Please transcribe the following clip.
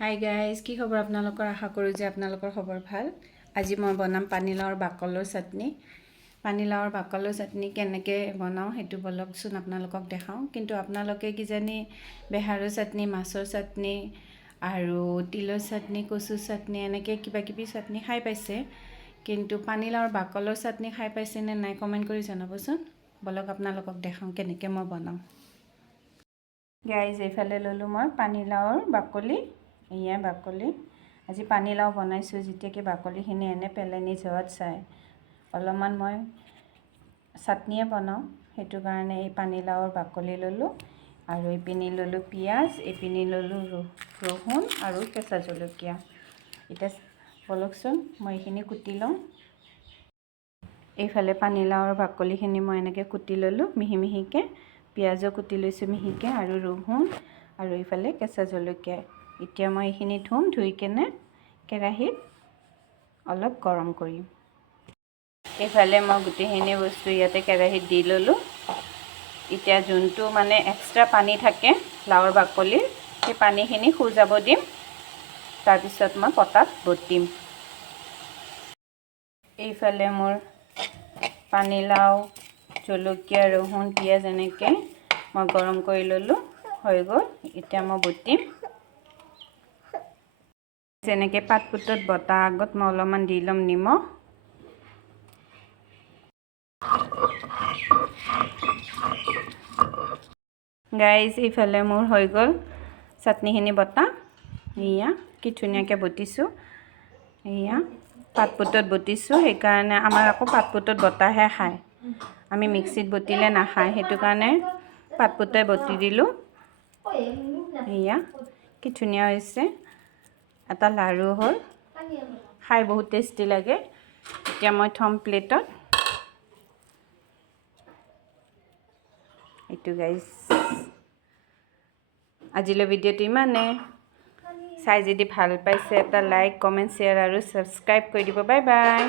Hi guys, কি খবৰ আপোনালোকৰ? আশা কৰোঁ যে আপোনালোকৰ খবৰ ভাল। আজি মই বনাম পানীলাওৰ বাকলৰ চাটনি। পানীলাওৰ বাকলৰ চাটনি কেনেকৈ বনাওঁ সেইটো বলকচোন আপোনালোকক দেখাওঁ। কিন্তু আপোনালোকে কিজানি বেহাৰৰ চাটনি, মাছৰ চাটনি আৰু তিলৰ চাটনি, কচুৰ চাটনি এনেকৈ কিবাকিবি চাটনি খাই পাইছে। কিন্তু পানীলাওৰ বাকলৰ চাটনি খাই পাইছেনে নাই কমেণ্ট কৰি জনাবচোন। বলক আপোনালোকক দেখাওঁ কেনেকৈ মই বনাওঁ। গাইজ, এইফালে ল'লোঁ মই পানীলাওৰ বাকলি। এয়া বাকলি। আজি পানীলাও বনাইছোঁ যেতিয়াকৈ বাকলিখিনি এনে পেলনি যোৱাত চাই অলপমান মই চাটনিয়ে বনাওঁ, সেইটো কাৰণে এই পানীলাওৰ বাকলি ল'লোঁ। আৰু এইপিনি ল'লোঁ পিঁয়াজ, এইপিনি ল'লোঁ ৰহুন আৰু কেঁচা জলকীয়া। এতিয়া বলকচোন মই এইখিনি কুটি লওঁ। এইফালে পানীলাওৰ বাকলিখিনি মই এনেকৈ কুটি ল'লোঁ মিহি মিহিকৈ। পিঁয়াজো কুটি লৈছোঁ মিহিকৈ আৰু ৰহুন আৰু এইফালে কেঁচা জলকীয়া। এতিয়া মই এইখিনি ধুই কেনে কেৰাহীত অলপ গৰম কৰিম। এইফালে মই গোটেইখিনি বস্তু ইয়াতে কেৰাহীত দি ল'লোঁ। এতিয়া যোনটো মানে এক্সট্ৰা পানী থাকে লাওৰ বাকলিৰ, সেই পানীখিনি শুকাব দিম। তাৰপিছত মই পটাত বটিম। এইফালে মোৰ পানীলাও, জলকীয়া, ৰহুন, পিঁয়াজ এনেকৈ মই গৰম কৰি ল'লোঁ, হৈ গ'ল। এতিয়া মই বটিম। যেনেকৈ পাতপুতত বটা আগত মই অলপমান দি ল'ম নিমখ। গাইজ, এইফালে মোৰ হৈ গ'ল চাটনিখিনি বটা। এয়া কি ধুনীয়াকৈ বটিছোঁ। এয়া পাতপুতত বটিছোঁ, সেইকাৰণে আমাৰ আকৌ পাতপুতত বটাহে খায়, আমি মিক্সিত বটিলে নাখায়, সেইটো কাৰণে পাতপুতে বটি দিলোঁ। এয়া কি ধুনীয়া হৈছে, এটা লাৰু হ'ল, খাই বহুত টেষ্টি লাগে। এতিয়া মই থ'ম প্লেটত। এইটো গাইজ, আজিলৈ ভিডিঅ'টো ইমানে। চাই যদি ভাল পাইছে এটা লাইক, কমেণ্ট, শ্বেয়াৰ আৰু ছাবস্ক্ৰাইব কৰি দিব। Bye bye.